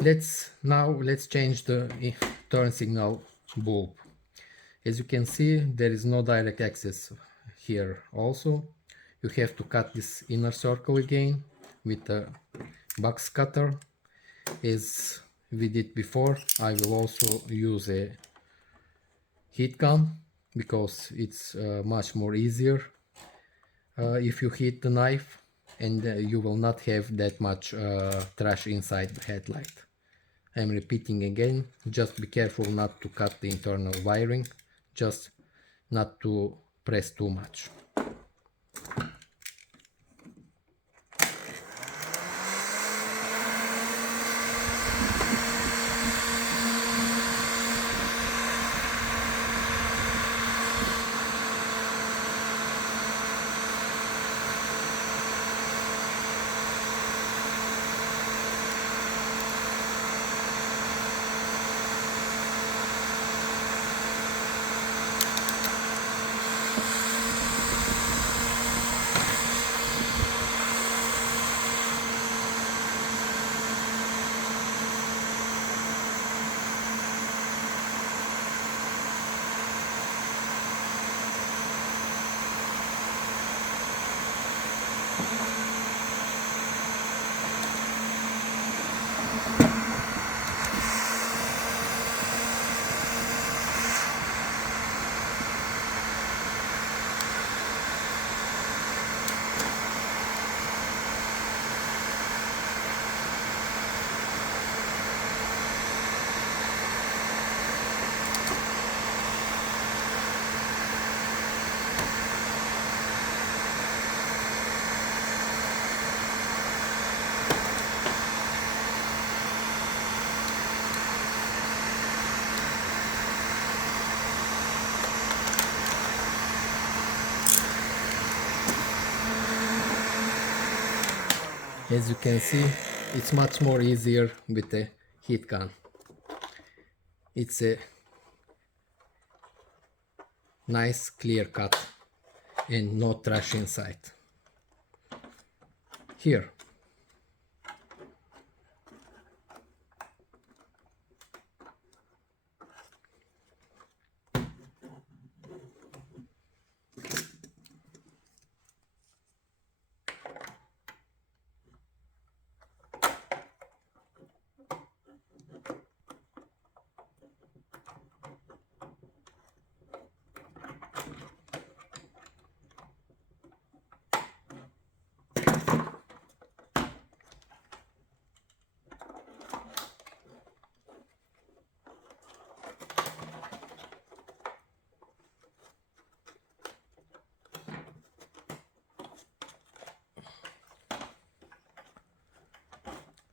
Let's change the turn signal bulb. As you can see, there is no direct access here also. You have to cut this inner circle again with a box cutter. As we did before, I will also use a heat gun because it's much more easier if you heat the knife, and you will not have that much trash inside the headlight. I'm repeating again, just be careful not to cut the internal wiring, just not to press too much. As you can see, it's much more easier with a heat gun. It's a nice clear cut and no trash inside. Here.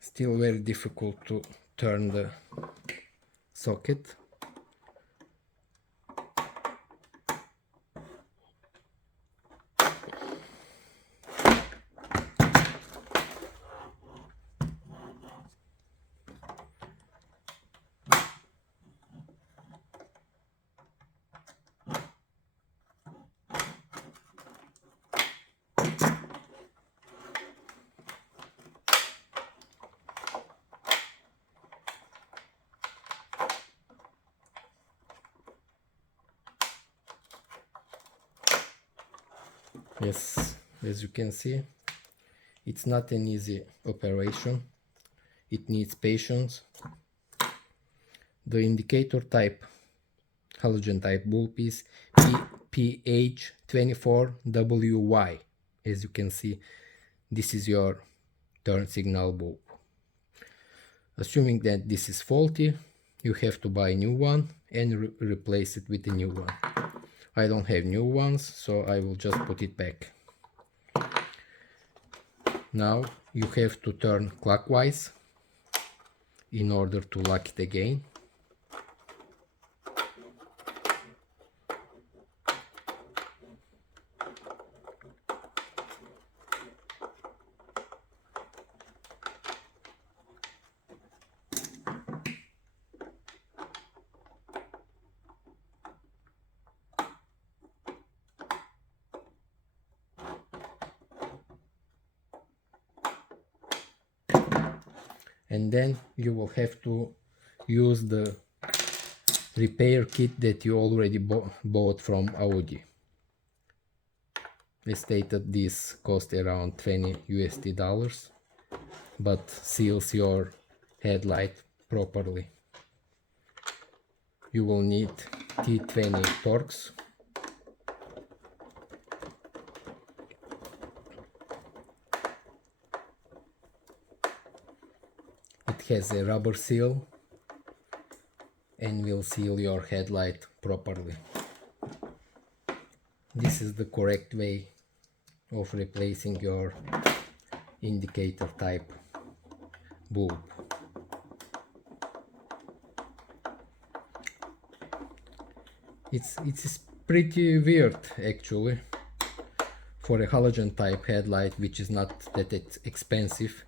Still very difficult to turn the socket. Yes, as you can see, it's not an easy operation. It needs patience. The indicator type, halogen type bulb is PH24WY. As you can see, this is your turn signal bulb. Assuming that this is faulty, you have to buy a new one and replace it with a new one. I don't have new ones, so I will just put it back. Now you have to turn clockwise in order to lock it again. and then you will have to use the repair kit that you already bought from Audi. As stated, this cost around $20 but seals your headlight properly. You will need T20 Torx, it has a rubber seal and will seal your headlight properly. This is the correct way of replacing your indicator type bulb. It's pretty weird actually. For a halogen type headlight, which is not that expensive,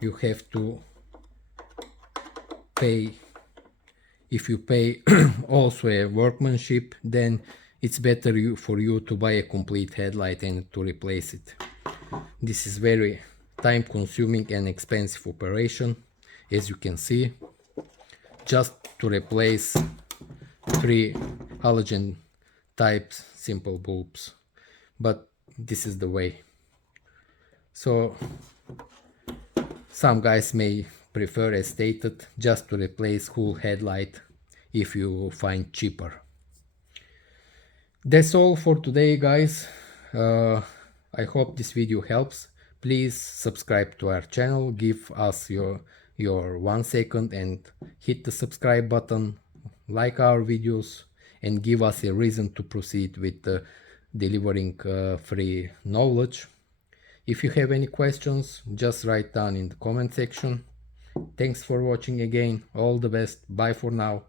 you have to pay. If you pay also a workmanship, then it's better for you to buy a complete headlight and to replace it. This is very time consuming and expensive operation, as you can see, just to replace 3 halogen types simple bulbs, but this is the way. So some guys may prefer, as stated, just to replace whole headlight if you find cheaper. That's all for today, guys. I hope this video helps. Please subscribe to our channel, give us your 1 second and hit the subscribe button, like our videos, and give us a reason to proceed with delivering free knowledge. If you have any questions, just write down in the comment section. Thanks for watching again. All the best. Bye for now.